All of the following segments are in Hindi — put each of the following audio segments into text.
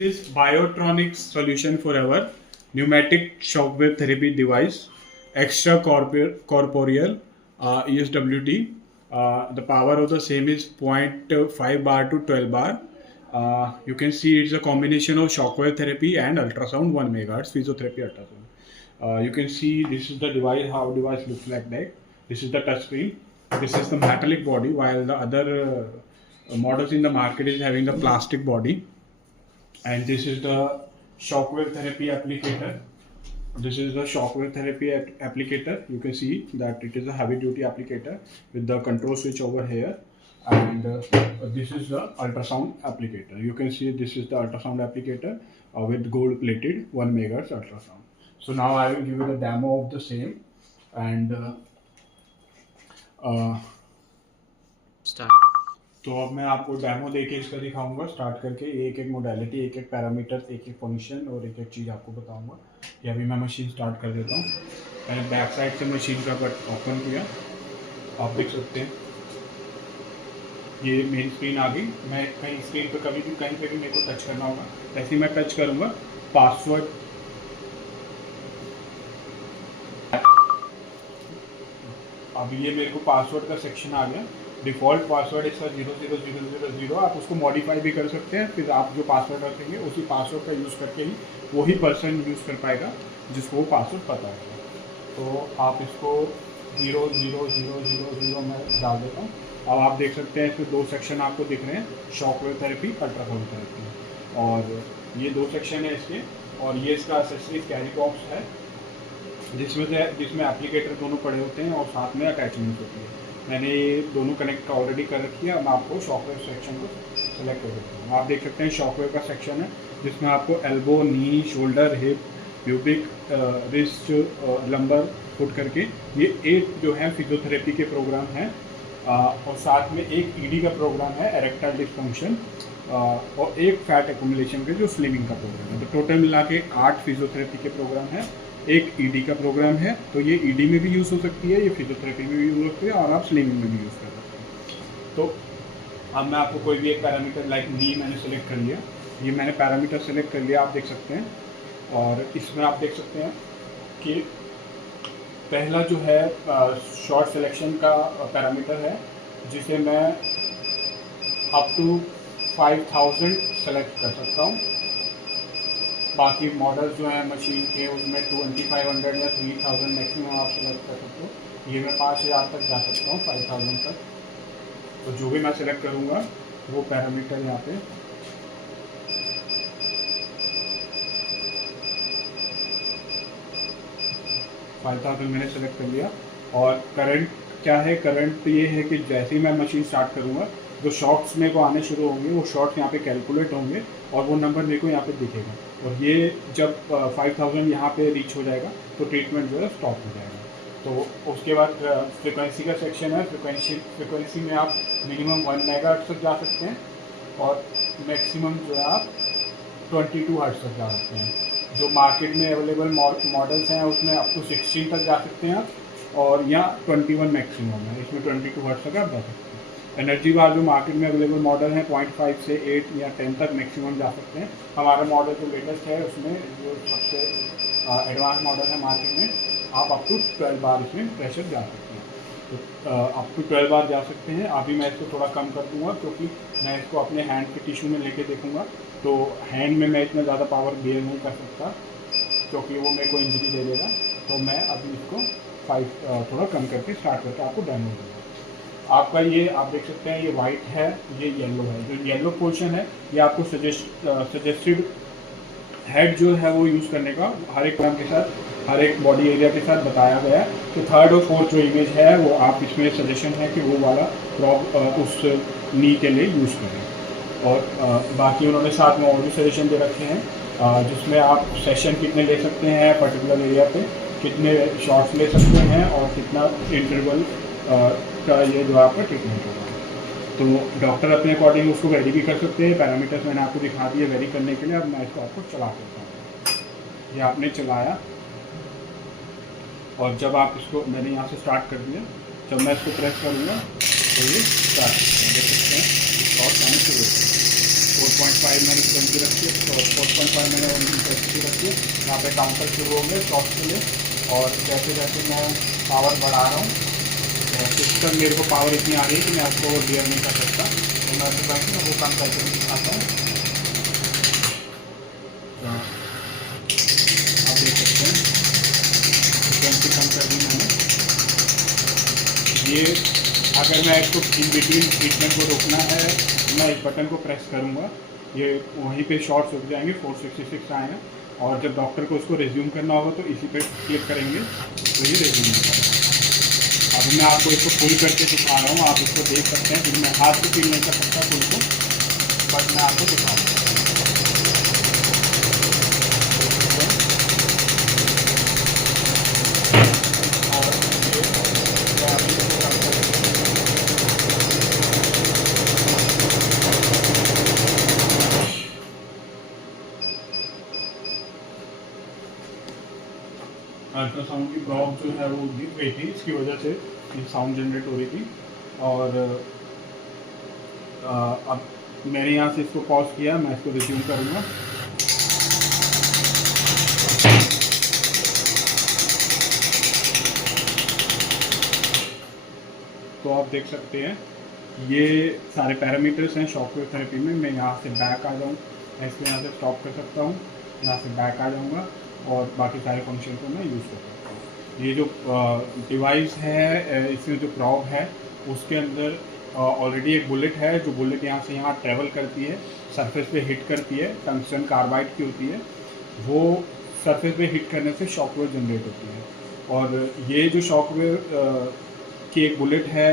Is Biotronics solution forever pneumatic shockwave therapy device, extracorporeal ESWT. The power of the same is 0.5 bar to 12 bar. You can see it's a combination of shockwave therapy and ultrasound 1 megahertz physiotherapy ultrasound. You can see this is the device, how device looks like that. This is the touch screen. This is the metallic body, while the other models in the market is having the plastic body. And this is the shockwave therapy applicator. This is the shockwave therapy applicator. You can see that it is a heavy duty applicator with the control switch over here. And this is the ultrasound applicator. You can see this is the ultrasound applicator with gold plated 1 megahertz ultrasound. So now I will give you the demo of the same. And start. तो अब मैं आपको डेमो देके इसका दिखाऊंगा स्टार्ट करके, एक एक मोडेलिटी, एक एक पैरामीटर, एक एक पोजीशन और एक एक चीज़ आपको बताऊंगा। ये अभी मैं मशीन स्टार्ट कर देता हूँ। मैंने बैक साइड से मशीन का बट ओपन किया, आप देख सकते हैं ये मेरी स्क्रीन आ गई। मैं कहीं स्क्रीन पर कभी भी कहीं पे भी मेरे को टच करना होगा, ऐसे ही मैं टच करूँगा। पासवर्ड, अभी ये मेरे को पासवर्ड का सेक्शन आ गया। डिफ़ॉल्ट पासवर्ड इसका 000000। आप उसको मॉडिफाई भी कर सकते हैं। फिर आप जो पासवर्ड रखेंगे उसी पासवर्ड का यूज़ करके ही वही पर्सन यूज़ कर पाएगा जिसको वो पासवर्ड पता है। तो आप इसको 00000 में डाल देता हूँ। अब आप देख सकते हैं इसमें दो सेक्शन आपको दिख रहे हैं, शॉकवेव थेरेपी, अल्ट्रासाउंड थेरेपी, और ये दो सेक्शन है इसके। और ये इसका एक्सेसरीज कैरी बॉक्स है जिसमें एप्लीकेटर दोनों पड़े होते हैं और साथ में अटैचमेंट होती है। मैंने ये दोनों कनेक्ट ऑलरेडी कर रखी है। मैं आपको शॉकवेव सेक्शन को सेलेक्ट कर देता हूँ। आप देख सकते हैं शॉकवेव का सेक्शन है जिसमें आपको elbow, knee, shoulder, hip, pubic, wrist, lumbar, foot करके ये 8 जो है फिजियोथेरेपी के प्रोग्राम हैं। और साथ में एक ईडी का प्रोग्राम है, एरेक्टाइल डिस्फंक्शन, और एक फैट एक्यूमुलेशन के जो स्लिमिंग का प्रोग्राम है। तो टोटल मिला के 8 फिजियोथेरेपी के प्रोग्राम है, एक ईडी का प्रोग्राम है। तो ये ईडी में भी यूज़ हो सकती है, ये फिजियोथेरेपी में भी यूज़ हो सकती है, और आप स्लिमिंग में भी यूज़ कर सकते हैं। तो अब मैं आपको कोई भी एक पैरामीटर, लाइक नी मैंने सेलेक्ट कर लिया, ये मैंने पैरामीटर सेलेक्ट कर लिया, आप देख सकते हैं। और इसमें आप देख सकते हैं कि पहला जो है शॉर्ट सिलेक्शन का पैरामीटर है, जिसे मैं अप टू 5000 सेलेक्ट कर सकता हूँ। बाकी मॉडल्स जो हैं मशीन के उसमें 2500 या 3000 मैक्सिमम आप सेलेक्ट कर सकते हो। ये मैं 5000 तक जा सकता हूँ, 5000 तक। तो जो भी मैं सेलेक्ट करूँगा वो पैरामीटर यहाँ पे 5000 मैंने सेलेक्ट कर लिया। और करंट क्या है, करंट ये है कि जैसे ही मैं मशीन स्टार्ट करूँगा जो शॉट्स मेरे को आने शुरू होंगे वो शॉट्स यहाँ पे कैलकुलेट होंगे और वो नंबर मेरे को यहाँ पे दिखेगा। और ये जब 5000 यहाँ पे रीच हो जाएगा तो ट्रीटमेंट जो है स्टॉप हो जाएगा। तो उसके बाद फ्रिक्वेंसी का सेक्शन है। फ्रिक्वेंसी में आप मिनिमम 1 मेगाहर्ट्ज़ तक जा सकते हैं और मैक्सिमम जो है आप 22 हर्ट्ज़ तक जा सकते हैं। जो मार्केट में अवेलेबल मॉडल्स हैं उसमें अप टू 16 तक जा सकते हैं आप, और यहाँ 21 मैक्सिमम है, इसमें 22 हर्ट्ज़ तक आप जा सकते हैं। एनर्जी बार जो मार्केट में अवेलेबल मॉडल हैं 0.5 से 8 या 10 तक मैक्सिमम जा सकते हैं। हमारा मॉडल जो लेटेस्ट है उसमें जो सबसे एडवांस मॉडल है मार्केट में, आप अप टू 12 बार इसमें प्रेशर जा सकते हैं। तो अप टू 12 बार जा सकते हैं। अभी मैं इसको थोड़ा कम कर दूँगा क्योंकि मैं इसको अपने हैंड के टिश्यू में लेके देखूँगा। तो हैंड में मैं इतना ज़्यादा पावर बेयर नहीं कर सकता क्योंकि वो मेरे को इंजरी दे देगा। तो मैं अभी इसको 5 थोड़ा कम करके स्टार्ट करके आपको डेमो दूँगा। आपका ये आप देख सकते हैं, ये वाइट है, ये येलो है। जो येलो पोर्शन है ये आपको सजेस्टेड हेड जो है वो यूज़ करने का हर एक प्रोग्राम के साथ, हर एक बॉडी एरिया के साथ बताया गया है। तो थर्ड और फोर्थ जो इमेज है वो आप इसमें सजेशन है कि वो वाला उस नी के लिए यूज़ करें। और बाकी उन्होंने साथ में और भी सजेशन दे रखे हैं जिसमें आप सेशन कितने ले सकते हैं, पर्टिकुलर एरिया पे कितने शॉट्स ले सकते हैं और कितना इंटरवल का ये जो आपका ट्रीटमेंट होगा। तो डॉक्टर अपने अकॉर्डिंग उसको वेरी भी कर सकते हैं। पैरामीटर्स मैंने आपको दिखा दिए वेरी करने के लिए। अब मैं इसको आपको चला देता हूँ। ये आपने चलाया और जब आप इसको, मैंने यहाँ से स्टार्ट कर दिया, जब मैं इसको प्रेस करूँगा तो ये स्टार्ट देख सकते हैं शॉर्ट आने शुरू होते हैं। 4.5 मैंने बंद की रखी है। देखिए यहाँ पे काउंटर शुरू होंगे शॉर्ट्स के लिए, और जैसे जैसे मैं पावर बढ़ा रहा हूँ सिस्टम मेरे को पावर इतनी आ रही है कि मैं आपको डियर नहीं कर सकता, तो मैं आपको कहीं वो काम करके भी दिखाता हूँ। आप देख सकते हैं फ्रिक्वेंसी कम कर दी मैंने। ये अगर मैं इसको इन बिटवीन ट्रीटमेंट को रोकना है, मैं इस बटन को प्रेस करूँगा, ये वहीं पे शॉर्ट्स रुक जाएंगे, 466 आए हैं, और जब डॉक्टर को उसको रिज्यूम करना होगा तो इसी पे क्लिक करेंगे तो ये रिज्यूम हो जाएगा। अभी मैं आपको इसको फुल करके दिखा रहा हूँ, आप इसको देख सकते हैं, क्योंकि मैं हाथ से फील नहीं कर सकता फुल को, बट मैं आपको दिखा रहा हूँ। अल्ट्रासाउंड की प्रॉब जो है वो गिर गई थी, इसकी वजह से ये साउंड जनरेट हो रही थी। और अब मैंने यहाँ से इसको पॉज किया, मैं इसको रिज्यूम करूँगा। तो आप देख सकते हैं ये सारे पैरामीटर्स हैं शॉकवेव थेरेपी में। मैं यहाँ से बैक आ जाऊँ, मैं इसको यहाँ से स्टॉप कर सकता हूँ, यहाँ से बैक आ जाऊँगा और बाकी सारे फंक्शन को मैं यूज़ कर सकता हूँ। ये जो डिवाइस है, इसमें जो प्रॉब है उसके अंदर ऑलरेडी एक बुलेट है, जो बुलेट यहाँ से यहाँ ट्रेवल करती है, सरफेस पे हिट करती है, टंगस्टन कार्बाइड की होती है, वो सरफेस पे हिट करने से शॉकवेव जनरेट होती है। और ये जो शॉकवेव की एक बुलेट है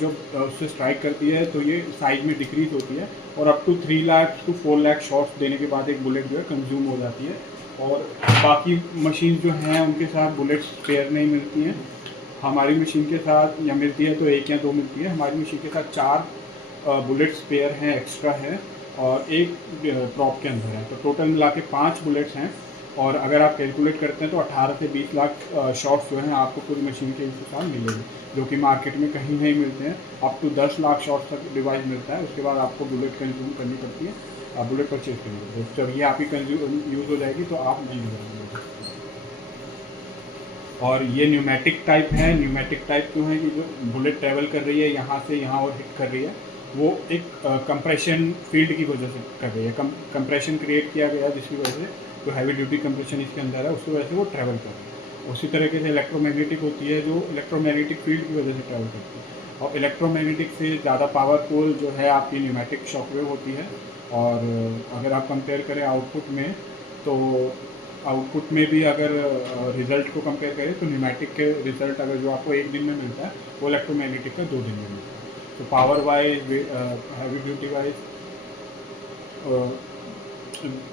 जो उससे स्ट्राइक करती है तो ये साइज में डिक्रीज होती है, और up to 3 lakh to 4 lakh shots देने के बाद एक बुलेट जो है कंज्यूम हो जाती है। और बाकी मशीन जो हैं उनके साथ बुलेट स्पेयर नहीं मिलती हैं, हमारी मशीन के साथ या मिलती है तो 1 या 2 मिलती है, हमारी मशीन के साथ 4 बुलेट स्पेयर हैं, एक्स्ट्रा है, और एक प्रॉप के अंदर है, तो टोटल मिला के 5 बुलेट्स हैं। और अगर आप कैलकुलेट करते हैं तो 18 से 20 लाख शॉट्स जो हैं आपको पूरी मशीन के साथ मिलेंगे, जो कि मार्केट में कहीं नहीं मिलते हैं। अप टू 10 लाख शॉट्स तक डिवाइस मिलता है, उसके बाद आपको बुलेट कंज्यूम करनी पड़ती है, आप बुलेट परचेज करेंगे, तो जब ये आपकी कंज्यूम यूज़ हो जाएगी तो आप नहीं जाएंगे। और ये न्यूमेटिक टाइप है। न्यूमेटिक टाइप क्यों है कि जो बुलेट ट्रैवल कर रही है यहाँ से यहाँ और हिट कर रही है, वो एक कंप्रेशन फील्ड की वजह से कर रही है, कंप्रेशन क्रिएट किया गया जिसकी वजह से जो हैवी ड्यूटी कंप्रेशन इसके अंदर है उसकी वजह से वो ट्रैवल कर रही है। उसी तरीके से इलेक्ट्रोमैग्नेटिक होती है जो इलेक्ट्रोमैग्नेटिक फील्ड की वजह से ट्रैवल करती है, और इलेक्ट्रोमैग्नेटिक से ज़्यादा पावरफुल जो है आपकी न्यूमेटिक शॉकवेव होती है। और अगर आप कंपेयर करें आउटपुट में, तो आउटपुट में भी अगर रिज़ल्ट को कंपेयर करें तो न्यूमेटिक के रिज़ल्ट अगर जो आपको 1 दिन में मिलता है वो इलेक्ट्रोमैग्नेटिक का 2 दिन में मिलता है। तो power wise, heavy duty wise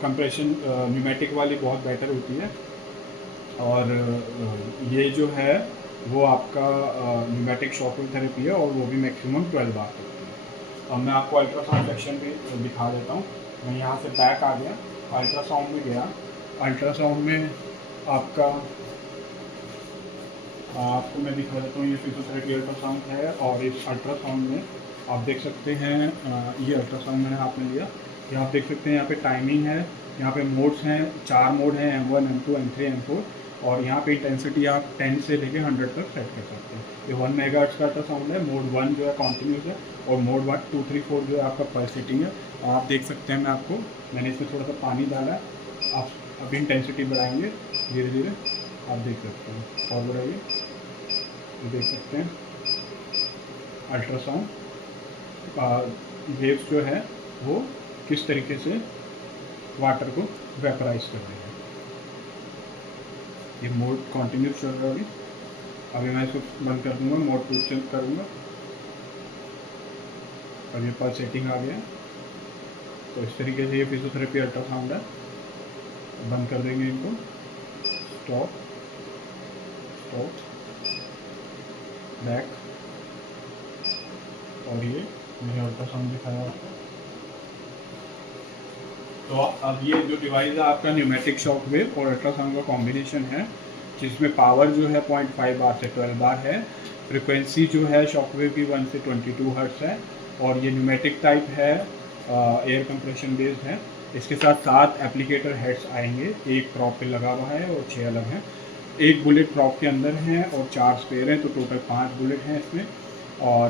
compression pneumatic वाली बहुत बेटर होती है। और ये जो है वो आपका न्यूमेटिक शॉकवेव थेरेपी है, और वो भी मैक्सिमम 12 बार करती है। और मैं आपको अल्ट्रासाउंड सेक्शन भी दिखा देता हूँ। मैं यहाँ से बैक आ गया, अल्ट्रासाउंड में गया। अल्ट्रासाउंड में आपको मैं दिखा देता हूँ, ये फिजियोथेरेपी अल्ट्रासाउंड है। और इस अल्ट्रासाउंड में आप देख सकते हैं, ये अल्ट्रासाउंड मैंने आपने लिया, ये आप देख सकते हैं यहाँ पे टाइमिंग है, यहाँ पे मोड्स हैं, 4 मोड हैं, M1, M2, M3, M4। और यहाँ पे इंटेंसिटी आप 10 से लेके 100 तक सेट कर सकते हैं। ये 1 मेगाहर्ट्ज़ का अल्ट्रासाउंड है। मोड 1 जो है कॉन्टिन्यूस है, और मोड 1, 2, 3, 4 जो है आपका पल्सेटिंग है। आप देख सकते हैं, मैंने इसमें थोड़ा सा पानी डाला है, आप अभी इंटेंसिटी बढ़ाएंगे धीरे धीरे, आप देख सकते हैं, और बढ़ाइए, देख सकते हैं अल्ट्रासाउंड वेव्स जो है वो किस तरीके से वाटर को वेपराइज कर रही है। ये मोड कंटिन्यूस चल रहा है। अभी मैं इसको बंद कर दूंगा, मोड 2 चेंज करूंगा, और ये पल्सेटिंग आ गया। तो इस तरीके से ये फिजियोथेरेपी अल्ट्रासाउंड है। बंद कर देंगे इनको, स्टॉप, स्टॉप, बैक, और ये मैंने अल्ट्रासाउंड दिखाया आपको। तो अब ये जो डिवाइस है आपका न्यूमेटिक शॉकवेव और अल्ट्रासाउंड का कॉम्बिनेशन है, जिसमें पावर जो है 0.5 बार से 12 बार है। फ्रिक्वेंसी जो है शॉकवेव की 1 से 22 हर्ट्ज़ है, और ये न्यूमेटिक टाइप है, एयर कंप्रेशन बेस्ड है। इसके साथ 7 एप्लीकेटर हेड्स आएंगे, एक प्रॉप पे लगा हुआ है और 6 अलग हैं। एक बुलेट प्रॉप के अंदर है और 4 स्पेयर हैं, तो टोटल 5 बुलेट हैं इसमें। और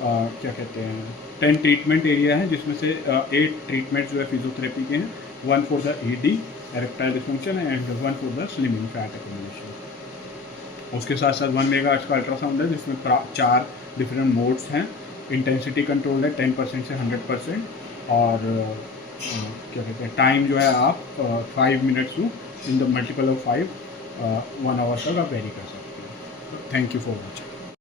क्या कहते हैं 10 ट्रीटमेंट एरिया है, जिसमें से 8 ट्रीटमेंट जो है फिजियोथेरेपी के हैं, 1 for the ED erectile dysfunction and 1 for the slimming fat accumulation. उसके साथ साथ 1 मेगाहर्ट्ज का अल्ट्रासाउंड है, जिसमें 4 डिफरेंट मोड्स हैं। इंटेंसिटी कंट्रोल है 10% से 100%। और क्या कहते हैं टाइम जो है आप 5 minutes to in the multiple of 5 1 hour तक आप वेरी कर सकते हैं। Thank you for watching.